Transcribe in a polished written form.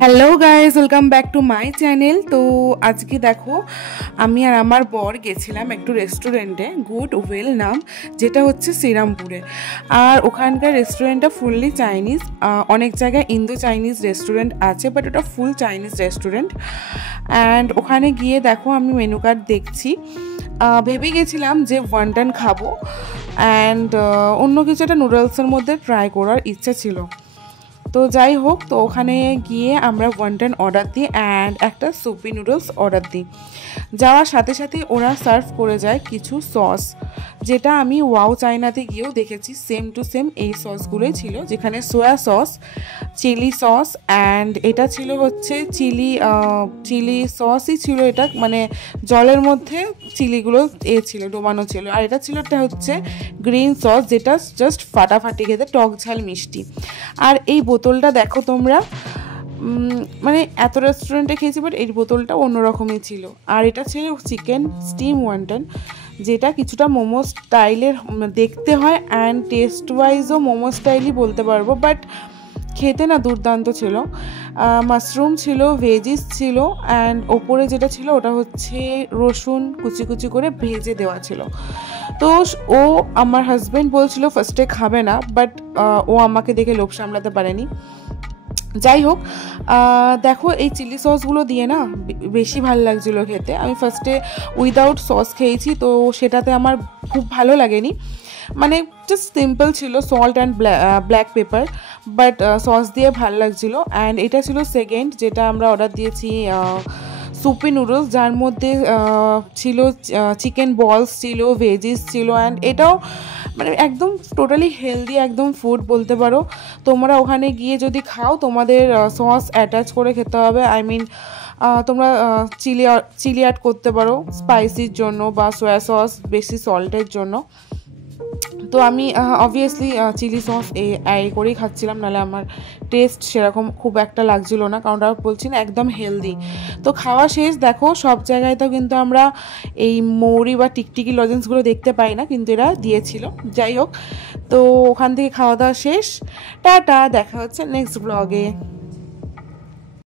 Hello guys, welcome back to my channel. তো আজকে দেখো আমি আর আমার বর গেছিলাম একটু রেস্টুরেন্টে, গুড ওয়েল নাম, যেটা হচ্ছে শ্রীরামপুরে। আর ওখানকার রেস্টুরেন্টটা ফুললি চাইনিজ। অনেক জায়গায় ইন্দো চাইনিজ রেস্টুরেন্ট আছে, বাট ওটা ফুল চাইনিজ রেস্টুরেন্ট। অ্যান্ড ওখানে গিয়ে দেখো আমি মেনু কার্ড দেখছি, ভেবে গেছিলাম যে ওয়ান্টন খাবো অ্যান্ড অন্য কিছু একটা নুডলসের মধ্যে ট্রাই করার ইচ্ছা ছিল। তো যাই হোক, তো ওখানে গিয়ে আমরা ওয়ান্টন অর্ডার দিই অ্যান্ড একটা সুপি নুডলস অর্ডার দিই। যাওয়ার সাথে সাথে ওরা সার্ভ করে যায় কিছু সস, যেটা আমি ওয়াও চাইনাতে গিয়েও দেখেছি। সেম টু সেম এই সসগুলোই ছিল, যেখানে soya sauce, chilli sauce and এটা ছিল হচ্ছে চিলি সসই ছিল এটা, মানে জলের মধ্যে চিলিগুলো ছিল, ডোবানো ছিল। আর এটা ছিল একটা হচ্ছে গ্রিন সস, যেটা জাস্ট ফাটাফাটি খেতে, টক ঝাল মিষ্টি। আর এই বোতলটা দেখো তোমরা, মানে এত রেস্টুরেন্টে খেয়েছি বাট এই বোতলটা অন্যরকমই ছিল। আর এটা ছিল চিকেন স্টিম ওয়ান্টন, যেটা কিছুটা মোমো স্টাইলের দেখতে হয় অ্যান্ড টেস্ট ওয়াইজও মোমো স্টাইলই বলতে পারবো, বাট খেতে না দুর্দান্ত ছিল। মাশরুম ছিল, ভেজিস ছিল অ্যান্ড ওপরে যেটা ছিল ওটা হচ্ছে রসুন কুচি কুচি করে ভেজে দেওয়া ছিল। তো ও, আমার হাজব্যান্ড বলছিল ফার্স্টে খাবে না, বাট ও আমাকে দেখে লোভ সামলাতে পারেনি। যাই হোক, দেখো এই চিলি সসগুলো দিয়ে না বেশি ভালো লাগছিলো খেতে। আমি ফার্স্টে উইদাউট সস খেয়েছি, তো সেটাতে আমার খুব ভালো লাগেনি, মানে জাস্ট সিম্পল ছিল, salt and black pepper, but sauce দিয়ে ভালো লাগছিলো। অ্যান্ড এটা ছিল সেকেন্ড, যেটা আমরা অর্ডার দিয়েছি সুপি নুডলস, যার মধ্যে ছিল চিকেন বলস ছিল, ভেজিস ছিল অ্যান্ড এটাও মানে একদম টোটালি হেলদি একদম ফুড বলতে পারো। তোমরা ওখানে গিয়ে যদি খাও, তোমাদের সস অ্যাটাচ করে খেতে হবে। আই মিন তোমরা চিলি অ্যাড করতে পারো স্পাইসির জন্য, বা সয়া সস বেশি সল্টের জন্য। তো আমি অবভিয়াসলি চিলি সস অ্যাড করেই খাচ্ছিলাম, নাহলে আমার টেস্ট সেরকম খুব একটা লাগছিল না, কারণ ওটা বলছি না একদম হেলদি। তো খাওয়া শেষ, দেখো সব জায়গায় তো কিন্তু আমরা এই মৌরি বা টিকটিকি লজেন্সগুলো দেখতে পাই না, কিন্তু এরা দিয়েছিল। যাই হোক, তো ওখান থেকে খাওয়া দাওয়া শেষ, টাটা, দেখা হচ্ছে নেক্সট ব্লগে।